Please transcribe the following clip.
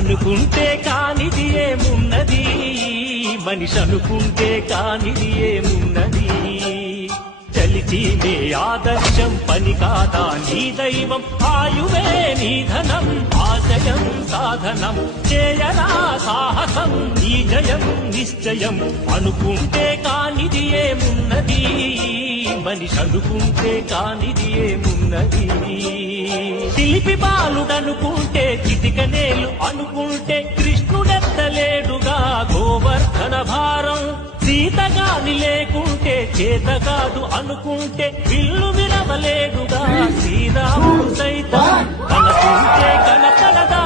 అనుకుంటే కానిది ఏమున్నది, మనిషి అనుకుంటే కానిది ఏమున్నది. చలిచీమే ఆదర్శం పని కాదా నీ దైవం, ఆయువే నీ ధనం ఆశయం సాధనం. చేయరా సాహసం నీ జయం నిశ్చయం, అనుకుంటే కానిది ఏమున్నది, మనిషి అనుకుంటే కానిది ఏమున్నది. శిల్పి బాలుడనుకుంటే చిటికనేలు అనుకుంటే కృష్ణుడెత్తలేడుగా గోవర్ధన భారం. సీతగాని లేకుంటే చేత కాదు అనుకుంటే విల్లు విరవలేడుగా శ్రీరాముడు సైతం. కనకుంటే కనపడదా